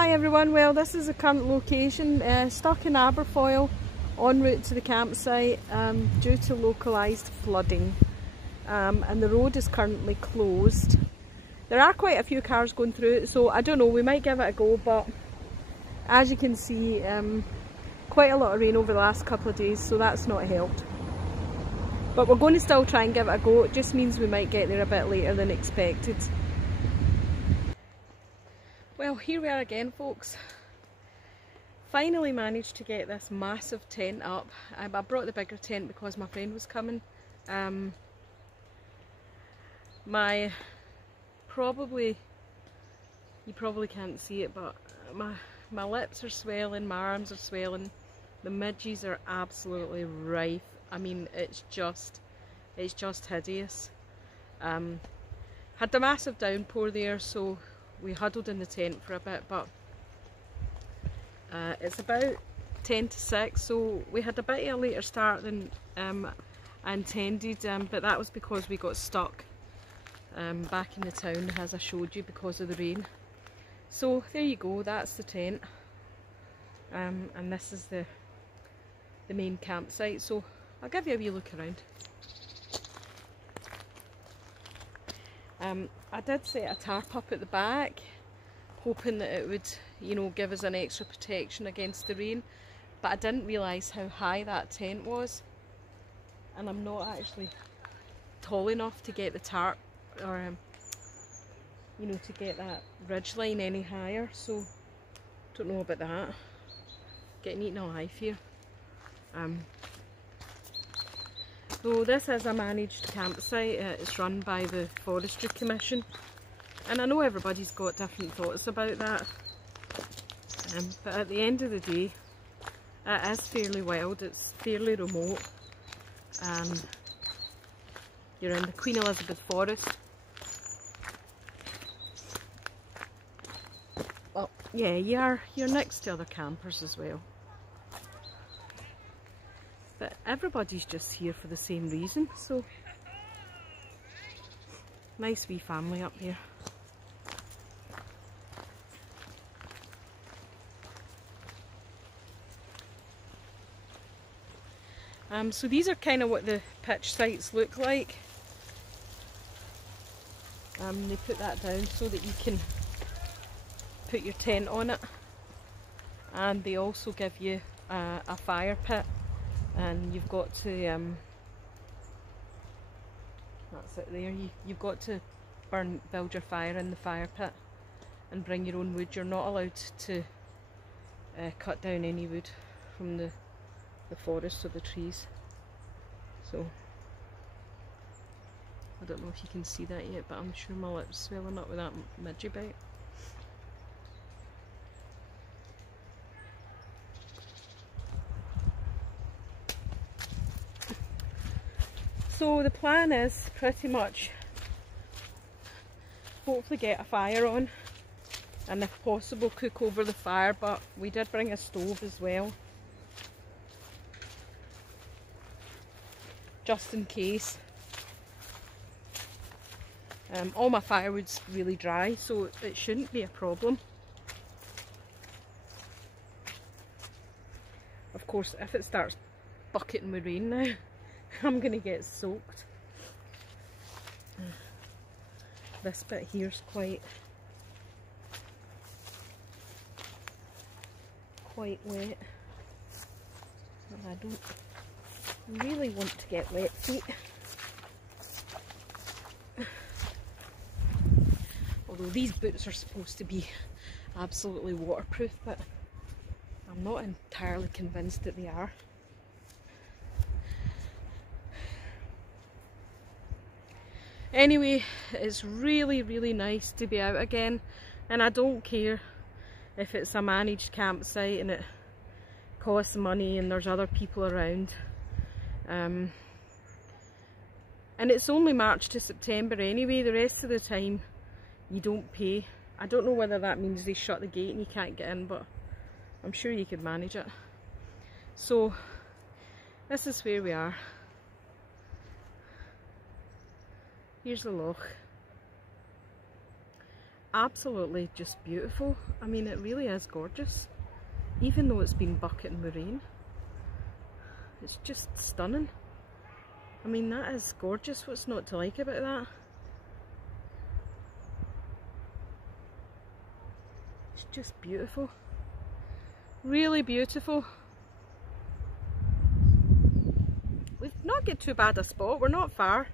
Hi everyone, well this is the current location, stuck in Aberfoyle en route to the campsite due to localised flooding, and the road is currently closed. There are quite a few cars going through it, so I don't know, we might give it a go, but as you can see quite a lot of rain over the last couple of days, so that's not helped. But we're going to still try and give it a go. It just means we might get there a bit later than expected. Well, here we are again folks. Finally managed to get this massive tent up. I brought the bigger tent because my friend was coming. You probably can't see it, but my lips are swelling, my arms are swelling, the midges are absolutely rife. I mean, it's just hideous. Had a massive downpour there, so we huddled in the tent for a bit, but it's about 10 to 6, so we had a bit of a later start than intended, but that was because we got stuck back in the town, as I showed you, because of the rain. So there you go, that's the tent, and this is the main campsite, so I'll give you a wee look around. I did set a tarp up at the back, hoping that it would, you know, give us an extra protection against the rain, but I didn't realise how high that tent was, and I'm not actually tall enough to get the tarp, or you know, to get that ridge line any higher, so don't know about that. Getting eaten alive here. So this is a managed campsite. It's run by the Forestry Commission, and I know everybody's got different thoughts about that, but at the end of the day it is fairly wild, it's fairly remote. You're in the Queen Elizabeth Forest. Well, yeah, you're next to other campers as well. But everybody's just here for the same reason, so nice wee family up here. So these are kind of what the pitch sites look like. They put that down so that you can put your tent on it, and they also give you a fire pit. And you've got to, that's it there, you've got to build your fire in the fire pit and bring your own wood. You're not allowed to cut down any wood from the forest or the trees. So, I don't know if you can see that yet, but I'm sure my lips swelling up with that midgie bite. So the plan is pretty much hopefully get a fire on, and if possible cook over the fire, but we did bring a stove as well, just in case. All my firewood's really dry, so it shouldn't be a problem. Of course, if it starts bucketing with rain now, I'm going to get soaked. This bit here's quite wet, and I don't really want to get wet feet. Although these boots are supposed to be absolutely waterproof, but I'm not entirely convinced that they are. Anyway, it's really nice to be out again, and I don't care if it's a managed campsite and it costs money and there's other people around. And it's only March to September anyway, the rest of the time you don't pay. I don't know whether that means they shut the gate and you can't get in, but I'm sure you could manage it. So this is where we are. Here's the loch. absolutely just beautiful. I mean, it really is gorgeous, even though it's been bucketing with rain. It's just stunning. I mean, that is gorgeous. What's not to like about that? It's just beautiful. Really beautiful. We've not got too bad a spot. We're not far.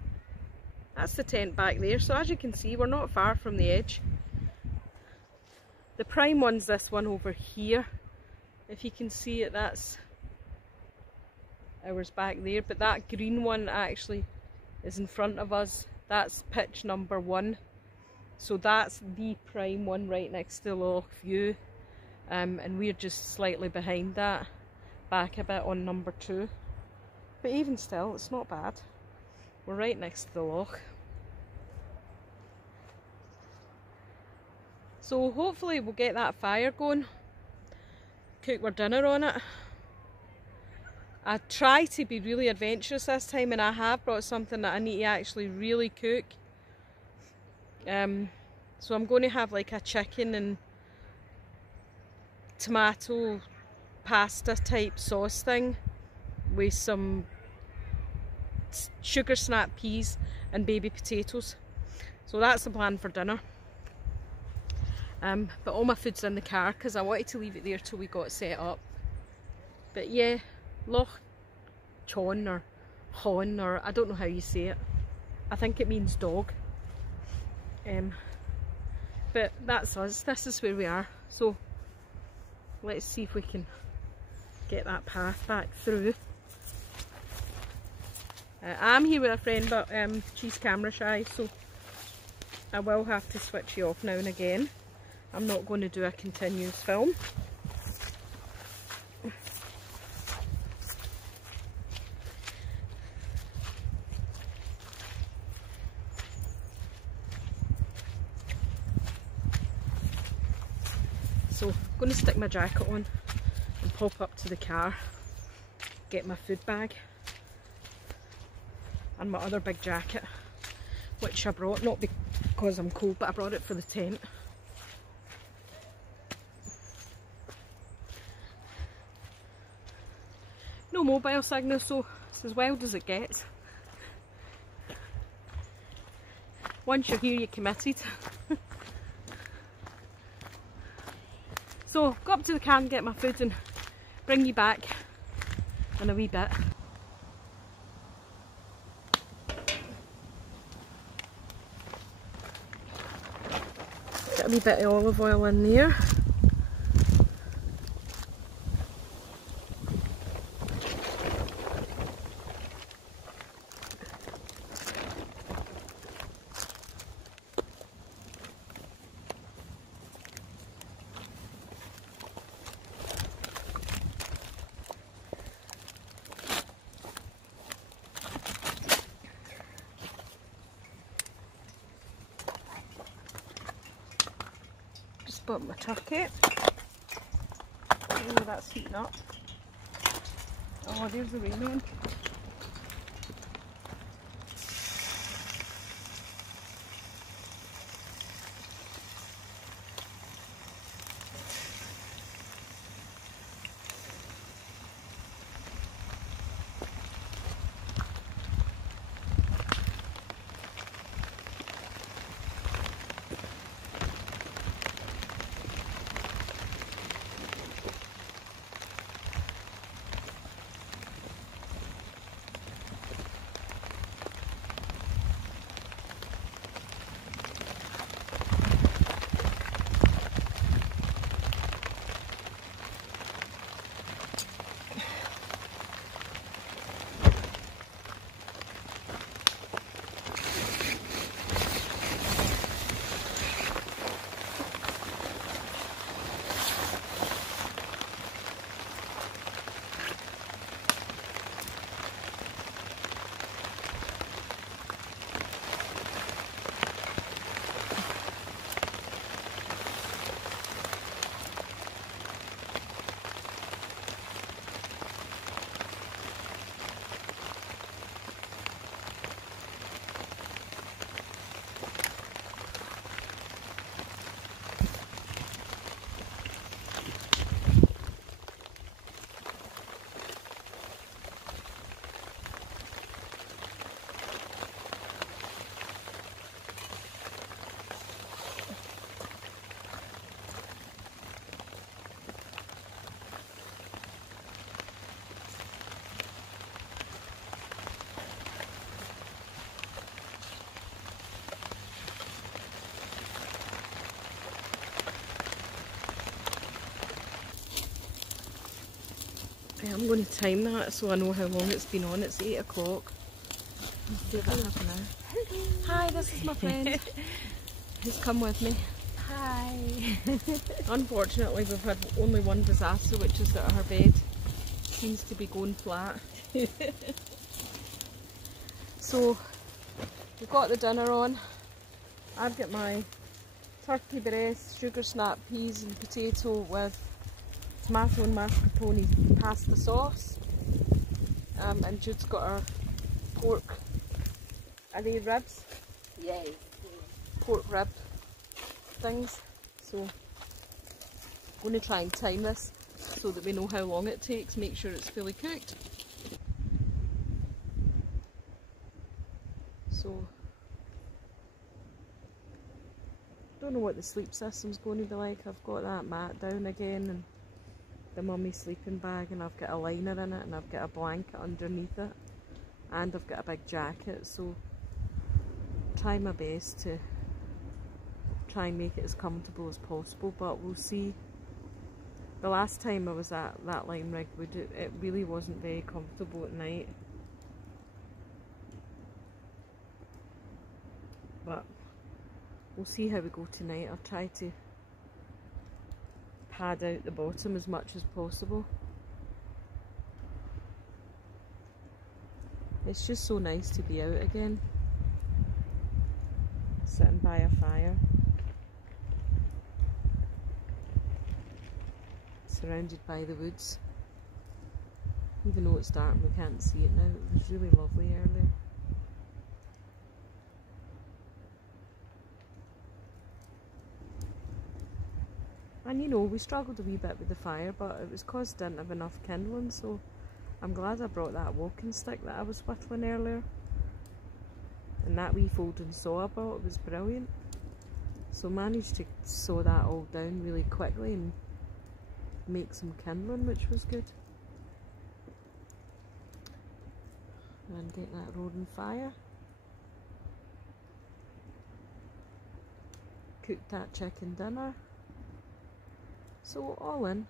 That's the tent back there. So as you can see, we're not far from the edge. The prime one's this one over here. If you can see it, that's ours back there. But that green one actually is in front of us. That's pitch number 1. So that's the prime one right next to the Loch View. And we're just slightly behind that, back a bit on number 2. But even still, it's not bad. We're right next to the loch. So hopefully we'll get that fire going, cook our dinner on it. I try to be really adventurous this time, and I have brought something that I need to actually really cook. So I'm going to have like a chicken and tomato pasta type sauce thing with some sugar snap peas and baby potatoes. So that's the plan for dinner. But all my food's in the car because I wanted to leave it there till we got set up. But yeah, Loch Chon or Chon, or I don't know how you say it. I think it means dog. But that's us. This is where we are. So let's see if we can get that path back through. I'm here with a friend, but she's camera shy, so I will have to switch you off now and again. I'm not going to do a continuous film. So I'm going to stick my jacket on and pop up to the car, get my food bag and my other big jacket, which I brought, not because I'm cold, but I brought it for the tent. No mobile signal, so it's as wild as it gets. Once you're here, you're committed. So go up to the car and get my food and bring you back in a wee bit. Get a wee bit of olive oil in there. But my turkey. Oh, that's heating up. Oh, there's the rain on. I'm going to time that so I know how long it's been on. It's 8 o'clock. Let's see if I have an hour. Hi, this is my friend who's come with me. Hi. Unfortunately, we've had only one disaster, which is that her bed seems to be going flat. So, we've got the dinner on. I've got my turkey breast, sugar snap peas and potato with tomato and mascarpone pasta sauce. And Jude's got her pork. Are they ribs? Yes. Pork rib things. So I'm going to try and time this so that we know how long it takes, make sure it's fully cooked. So don't know what the sleep system's going to be like. I've got that mat down again and the mummy sleeping bag, and I've got a liner in it, and I've got a blanket underneath it, and I've got a big jacket, so try my best to try and make it as comfortable as possible, but we'll see. The last time I was at that lime rig, it really wasn't very comfortable at night, but we'll see how we go tonight. I'll try to pad out the bottom as much as possible. It's just so nice to be out again, sitting by a fire, surrounded by the woods. Even though it's dark and we can't see it now, it was really lovely earlier. And you know, we struggled a wee bit with the fire, but it was because I didn't have enough kindling, so I'm glad I brought that walking stick that I was whittling earlier. And that wee folding saw I bought was brilliant. So managed to saw that all down really quickly and make some kindling, which was good. And get that roaring fire. Cooked that chicken dinner. So all in,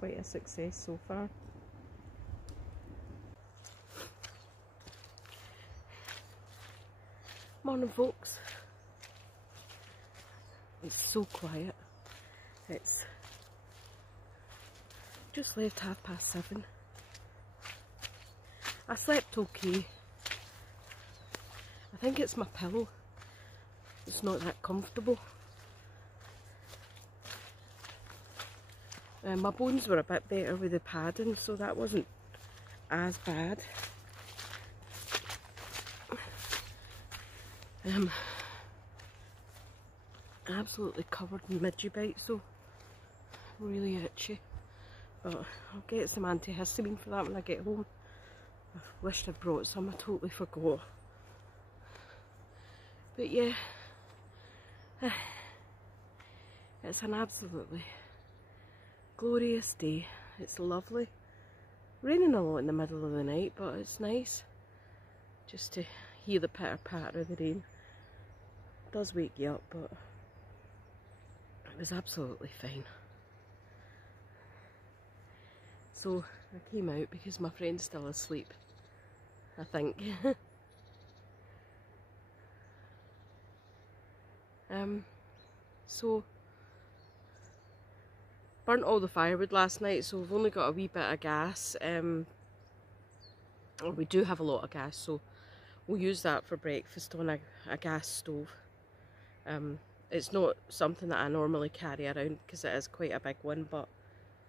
quite a success so far. Morning folks. It's so quiet. It's just left 7:30. I slept okay. I think it's my pillow. It's not that comfortable. My bones were a bit better with the padding, so that wasn't as bad. Absolutely covered in midgie bites, so really itchy. But I'll get some antihistamine for that when I get home. I wished I'd brought some, I totally forgot. But yeah, it's an absolutely glorious day. It's lovely. Raining a lot in the middle of the night, but it's nice just to hear the pitter patter of the rain. It does wake you up, but it was absolutely fine. So I came out because my friend's still asleep, I think. So burnt all the firewood last night, so we've only got a wee bit of gas. Or we do have a lot of gas, so we'll use that for breakfast on a gas stove. It's not something that I normally carry around because it is quite a big one, but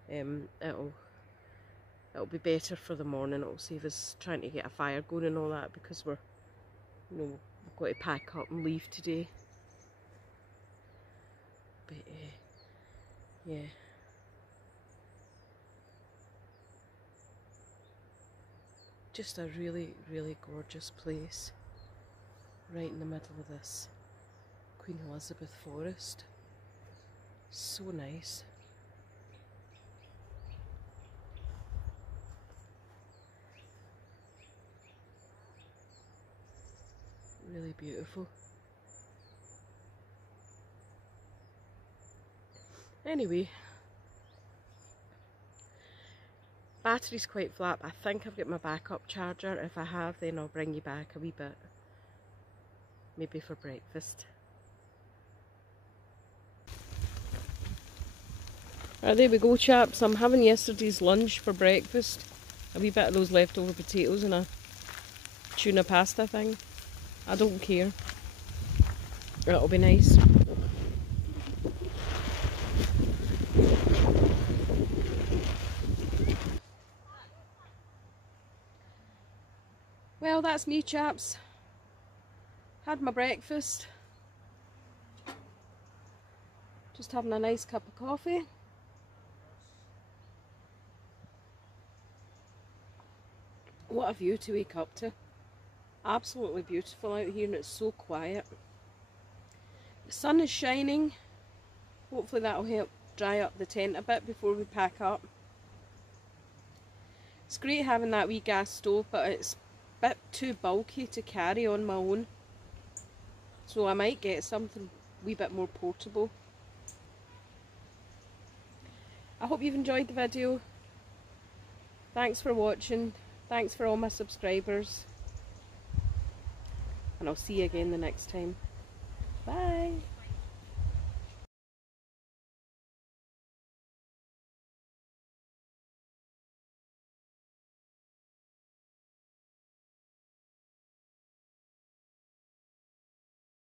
it'll be better for the morning. It'll save us trying to get a fire going and all that, because we've got to pack up and leave today. But yeah. Just a really, really gorgeous place, right in the middle of this Queen Elizabeth forest. So nice. Really beautiful. Anyway, Battery's quite flat, but I think I've got my backup charger. If I have, then I'll bring you back a wee bit. Maybe for breakfast. Right, there we go, chaps. I'm having yesterday's lunch for breakfast. A wee bit of those leftover potatoes and a tuna pasta thing. I don't care. That'll be nice. Well, that's me, chaps. Had my breakfast. Just having a nice cup of coffee. What a view to wake up to. Absolutely beautiful out here, and it's so quiet. The sun is shining. Hopefully that'll help dry up the tent a bit before we pack up. It's great having that wee gas stove, but it's a bit too bulky to carry on my own. So I might get something a wee bit more portable. I hope you've enjoyed the video. Thanks for watching. Thanks for all my subscribers. And I'll see you again the next time.